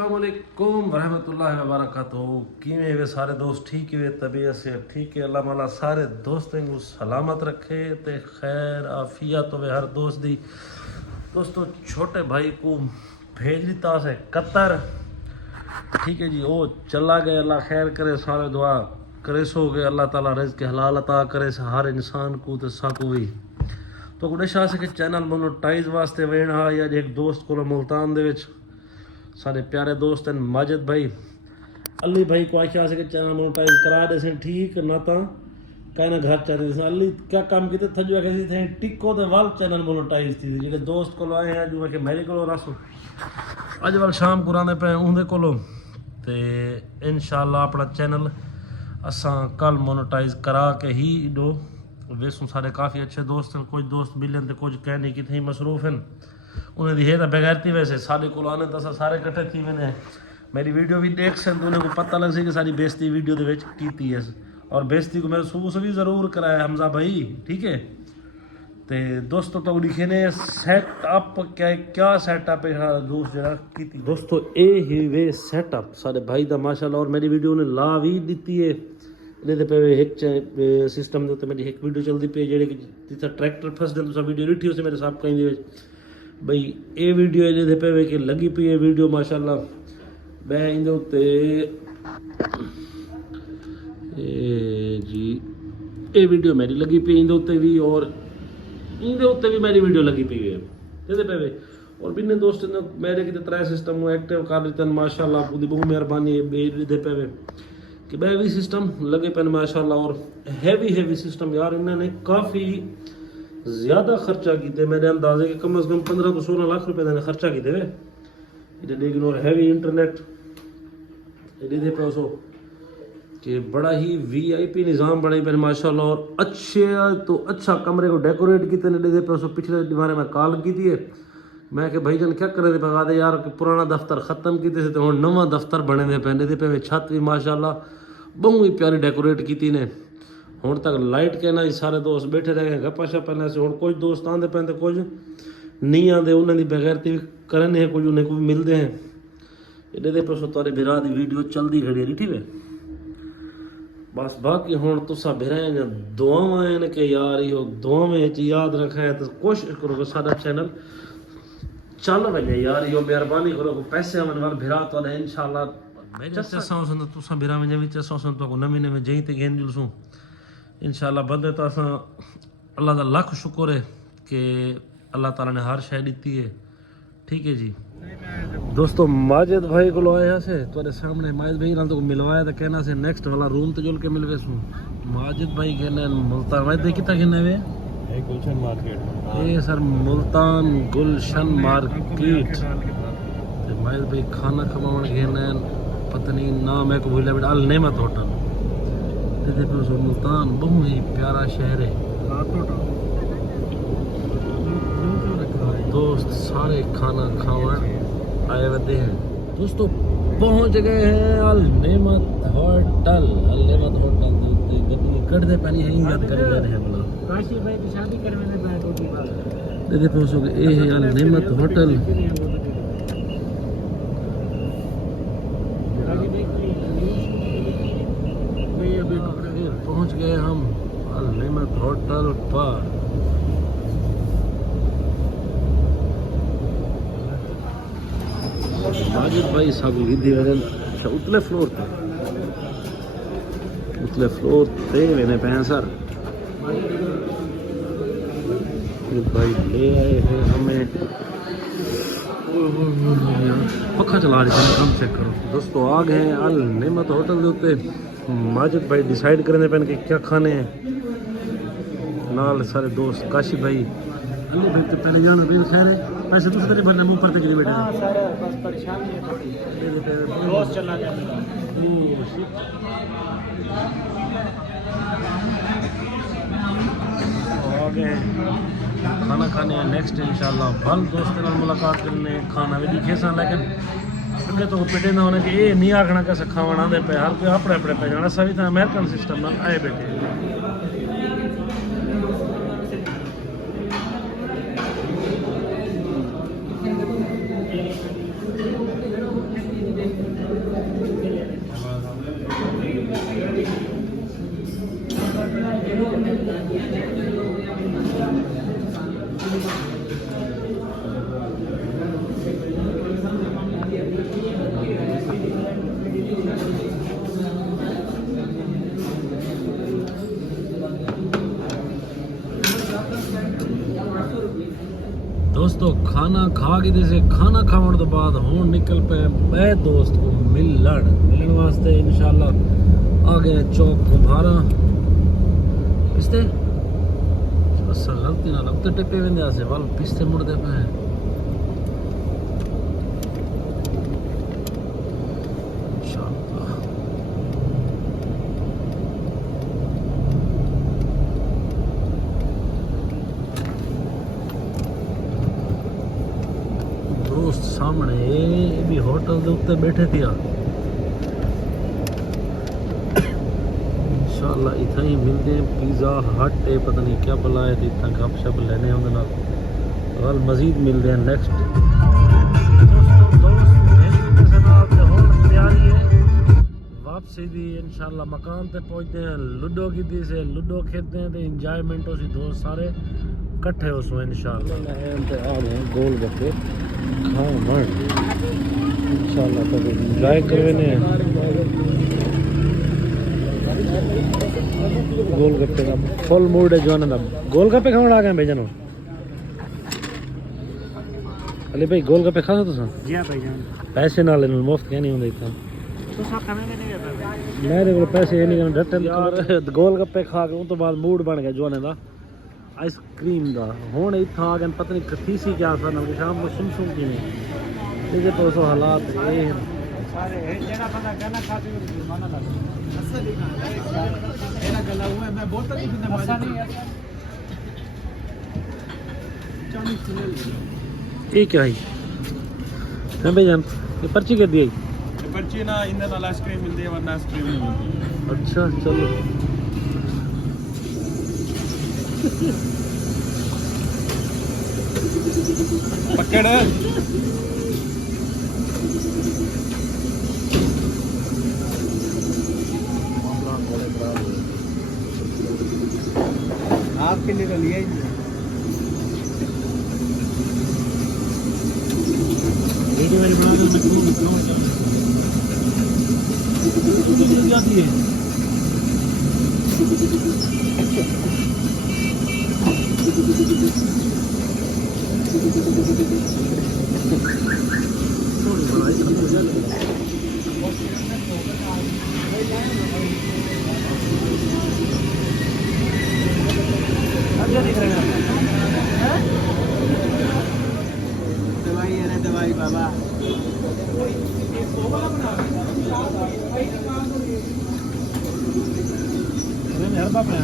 अस्सलाम वालेकुम रहमतुल्लाहि व बरकातहू। किवें वे सारे दोस्त ठीक है, तबीयत से ठीक है। अल्लाह माला सारे दोस्तों को सलामत रखे ते खैर आफियत होवे हर दोस्त दी। दोस्तों छोटे भाई को भेज दिता से कतर, ठीक है जी। वो चला गए, अल्लाह खैर करे, सारे दुआ करे सो गए। अल्लाह ताला रिज़्क़ हलाल अता करे हर इंसान को ते साकू भी। तो गुडिश आ सके चैनल मोनेटाइज वास्ते वेण हा या एक दोस्त को मुल्तान दे विच सारे प्यारे दोस्त हैं माजिद भाई अली भाई को आशा से चैनल मोनेटाइज करा दे से ठीक ना तो कहना घर चल रहे अली क्या काम किए थजवा के थे टिको दे वाल चैनल मोनेटाइज थी जेडे दोस्त को आए हैं जो कि मेरे को रसो अज वाल शाम को आने पे उनके कोलो ते इंशाल्लाह अपना चैनल असा कल मोनेटाइज करा के ही दो। वैसू सारे काफ़ी अच्छे दोस्त हैं, कुछ दोस्त मिले तो कुछ कहने की थी मसरूफ हैं उन्हें दी है तो बगैरती वैसे साढ़े को आने तो सारे कट्ठे थी मैंने मेरी वीडियो भी देख सन तो उन्हें को पता लग सी कि सारी बेइज्जती वीडियो के विच कीती है और बेइज्जती को महसूस भी ज़रूर कराया हमजा भाई, ठीक है। तो दोस्तों तो लिखे ने सेटअप क्या सेटअप है दोस्त जरा की दोस्तों ए ही वे सेटअप सारे भाई का माशाल्लाह। और मेरी वीडियो ने ला भी दी है ਇਹਦੇ पे एक सिस्टम के उत्ते मेरी एक वीडियो चलती पई जेह्ड़े जित्थे ट्रैक्टर फसदे तुसां वीडियो दिखी उस मेरे साहब कहीं दे बई ये वीडियो ਇਹਦੇ पे कि लगी पई है वीडियो माशाल्लाह। मैं इहदे उत्ते जी ये वीडियो मेरी लगी पई इहदे उत्ते भी और इहदे उत्ते भी मेरी वीडियो लगी पई है ਇਹਦੇ पे और बिन्ने दोस्त ने मेरे किते त्रै सिस्टम एक्टिव कर दिते माशाल्लाह। पूरी बहुत मेहरबानी है ਇਹਦੇ पे कि वह भी सिस्टम लगे पे माशाल्लाह। और हैवी सिस्टम यार इन्होंने काफ़ी ज़्यादा खर्चा किए मेरे अंदाजे के कम से कम 15 तो 16 लाख रुपए ने खर्चा किए वे लेकिन और हैवी इंटरनेट ये पैसों कि बड़ा ही VIP निज़ाम बने पे माशाल्लाह। और अच्छे तो अच्छा कमरे को डेकोरेट किए ने पैसों। पिछले बारे में कॉल की थी मैं कि भाई जान क्या करे पका दे यार कि पुराना दफ्तर ख़त्म किए तो हम नवा दफ्तर बने दे पे पे छत भी माशाल्लाह बहुत ही प्यारी डेकोरेट की ने। हुण तक लाइट के ना सारे दोस्त बैठे रह गए गप्पा शप्पा से। हुण कुछ दोस्त आते पे कुछ नहीं आते उन्होंने बगैरती भी करने हैं कुछ उन्हें को भी मिलते हैं ये पैसों तारे बिरा की वीडियो चलती खड़ी है, ठीक है। बस बाकी हुण तुसा बिरा दुआवां हैं कि यार यो दुआवें याद रखा है तो कोशिश करो कि सारा चैनल चल वजे यार यो मेहरबानी करो को पैसे आवन वाल भिरा तो इंशाल्लाह चसा सौसन तुसा भिरा में विच सौसन तो नवे जई ते गेन जुलसू इंशाल्लाह बंदे तो असा अल्लाह दा लाख शुक्र है कि अल्लाह ताला ने हर शय दी है, ठीक है जी। दोस्तों माजिद भाई को आया से तुम्हारे सामने माजिद भाई नाल तो मिलवाया तो कहना से नेक्स्ट वाला रूम तो जुल के मिलवे सू। माजिद भाई कहने मुल्तान माजिद भाई कितना कहने वे गुलशन मार्केट ये सर मुल्तान गुलशन मार्केट तो माजिद भाई खाना खवाण गए पता नहीं नाम है को भूलिया बेटा अल नेमत होटल तो मुल्तान बहुत ही प्यारा शहर है। दोस्त सारे खाना खावन आए हुए हैं दोस्तों पहुंच गए हैं अल नेमत होटल। अल नेमत होटल गड्डी कटदे पानी है याद कर रहे हैं बोला काशी भाई की शादी करवाने पे टोटी वाला दे पहुंचो ए है अल नेमत होटल। पहुंच गए हम अल नेमत होटल पर। माजिद भाई सागू गिद्दी वजन अच्छा उतले फ्लोर ते मैंने पे सर भाई ले आए हैं हमें पक्का चला रहे थे काम चेक करो। दोस्तों आ गए हैं अल नेमत होटल के उत्ते। माजिद भाई डिसाइड करने पे कि क्या खाने हैं नाल सारे दोस्त काशी भाई अली भाई तो पहले जाना बिल खैर है ऐसे तो तेरे भरने मुंह पर तक बैठे हां सर बस परेशानी है थोड़ी रोज चला गया आ गए खाना खाने नेक्स्ट इंशाल्लाह बल दोस्तों नाल मुलाकात करने खाना भी दिखे सा लेकिन अगे तो पिटे ना होने कि ये नहीं आखना कि खावण आते पे हर कोई अपने अपने पे जाना सभी तो अमेरिकन सिस्टम नाल आए बैठे। दोस्तों खाना खा के जैसे खाना खाने तो बाद हूँ निकल पे मैं दोस्त को मिलन वास्ते इंशाल्लाह आ गए चौक घुमारा पिस्ते असल गलती ना लगते टिप्पे वेंदे आसे वाल पिस्ते मुड़दे पे इंशाल्लाह। दोस्त सामने ये भी होटल के उत्ते बैठे थे इंशाल्लाह इतना ही मिलते हैं। पिज़्ज़ा हट है पता नहीं क्या बुलाए थे इतना गप शप लेने होंगे ना और मज़ीद मिलते हैं नेक्स्ट तैयारी है वापसी दी इंशाल्लाह मकान पे पहुंचते हैं। लूडो की दी से लूडो खेलते हैं तो इंजॉयमेंट हो सी दोस्त सारे इकट्ठे हो सो इंशाल्लाह। आ रहे हैं गोल गप्पे खावन इंशाल्लाह तो एंजॉय करने गोल गप्पे का फुल मूड है जो ना गोल गप्पे खाने आ गए भेजनो अली भाई गोल गप्पे खा तुम जी हाँ भाईजान पैसे ना लेने मुफ्त क्या नहीं होंगे इतना तो सब खाने में नहीं आता मेरे को पैसे नहीं करने डटे गोल गप्पे खा के उस तो बाद मूड बन गया जोने का आइसक्रीम का हूँ इतना आ गए पता नहीं कथी सी क्या था ना शाम को सुम की नहीं ये तो सो हालात ये सारे जेना बंदा गाना खाते हुए माना लगा असली मेरा गला हुआ है मैं बहुत तक नहीं मजा नहीं है ठीक है भाई मैं भाईजान ये पर्ची कर दी पर्ची ना इंदर नाल आइसक्रीम मिलती है वरना आइसक्रीम नहीं मिलती। अच्छा चलो पकड़ आपके लिए तो लिया ही नहीं वीडियो मेरी बना दो मैं क्यों जाती है दवाई है ना दवाई बाबा हर बाप है